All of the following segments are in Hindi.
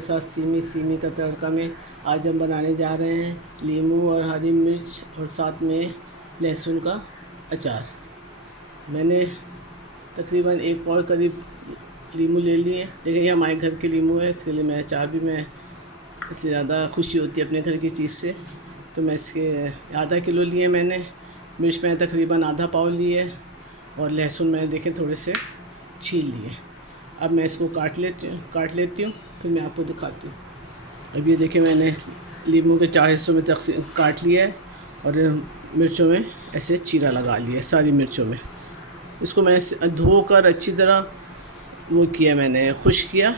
के साथ सीमी का तड़का में आज हम बनाने जा रहे हैं नींबू और हरी मिर्च और साथ में लहसुन का अचार। मैंने तकरीबन 1 पाव करीब नींबू ले लिए। देखिए ये हमारे घर के नींबू है, इसके लिए मैं अचार भी मैं इससे ज़्यादा खुशी होती है अपने घर की चीज़ से, तो मैं इसके आधा किलो लिए मैंने। मिर्च मैंने तकरीबन आधा पाव लिए और लहसुन मैंने देखे थोड़े से छील लिए। अब मैं इसको काट लेती हूँ, फिर मैं आपको दिखाती हूँ। अब ये देखिए मैंने नींबू के 4 हिस्सों में काट लिया है और मिर्चों में ऐसे चीरा लगा लिया है, सारी मिर्चों में। इसको मैंने धोकर अच्छी तरह वो किया, मैंने खुश किया।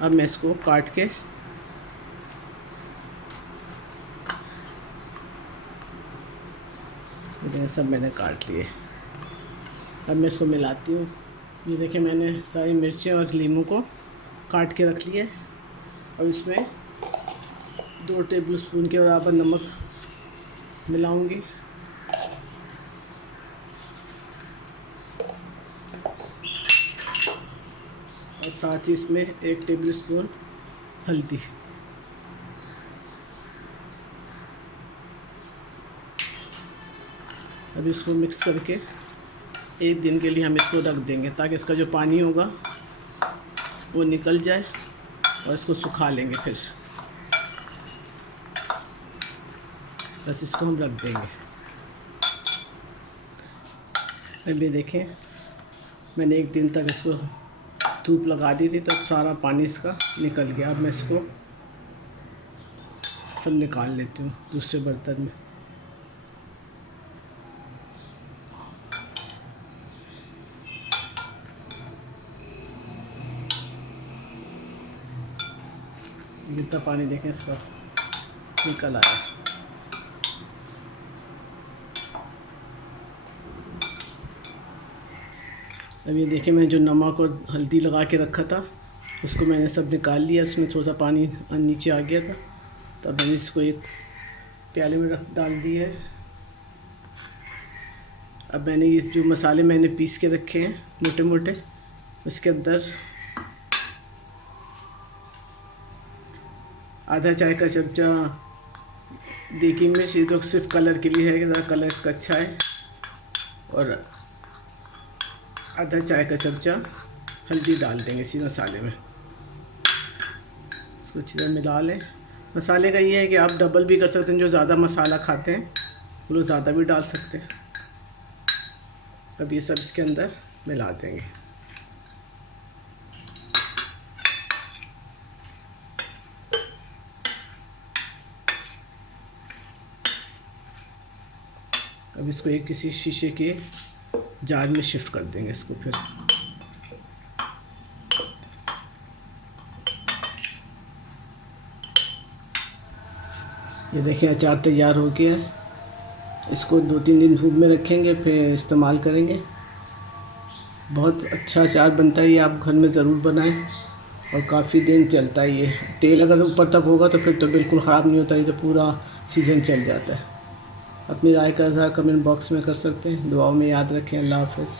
अब मैं इसको काट के सब मैंने काट लिए। अब मैं इसको मिलाती हूँ। ये देखिए मैंने सारी मिर्चें और नींबू को काट के रख लिया। और इसमें 2 टेबलस्पून के बराबर नमक मिलाऊंगी। और साथ ही इसमें 1 टेबलस्पून हल्दी। अब इसको मिक्स करके 1 दिन के लिए हम इसको रख देंगे, ताकि इसका जो पानी होगा वो निकल जाए और इसको सुखा लेंगे। फिर बस इसको हम रख देंगे। अब ये देखें मैंने 1 दिन तक इसको धूप लगा दी थी, तो सारा पानी इसका निकल गया। अब मैं इसको सब निकाल लेती हूँ दूसरे बर्तन में। कितना पानी देखें इसका निकल आया। अब ये देखिए मैं जो नमक और हल्दी लगा के रखा था उसको मैंने सब निकाल लिया। उसमें थोड़ा सा पानी नीचे आ गया था, तो अब मैंने इसको एक प्याले में डाल दिया है। अब मैंने ये जो मसाले मैंने पीस के रखे हैं मोटे मोटे, उसके अंदर आधा चाय का चमचा देगी मिर्च, ये तो सिर्फ कलर के लिए है कि ज़रा कलर इसका अच्छा है। और आधा चाय का चमचा हल्दी डाल देंगे इसी मसाले में। इसको अच्छी तरह मिला लें। मसाले का ये है कि आप डबल भी कर सकते हैं, जो ज़्यादा मसाला खाते हैं वो लोग ज़्यादा भी डाल सकते हैं। अब ये सब इसके अंदर मिला देंगे। अब इसको एक किसी शीशे के जार में शिफ्ट कर देंगे इसको। फिर ये देखिए अचार तैयार हो गया है। इसको 2-3 दिन धूप में रखेंगे, फिर इस्तेमाल करेंगे। बहुत अच्छा अचार बनता है, ये आप घर में ज़रूर बनाएं और काफ़ी दिन चलता है। ये तेल अगर ऊपर तक होगा तो फिर तो बिल्कुल ख़राब नहीं होता, ये तो पूरा सीज़न चल जाता है। अपनी राय का इज़हार कमेंट बॉक्स में कर सकते हैं। दुआओं में याद रखें। अल्लाह हाफ़िज़।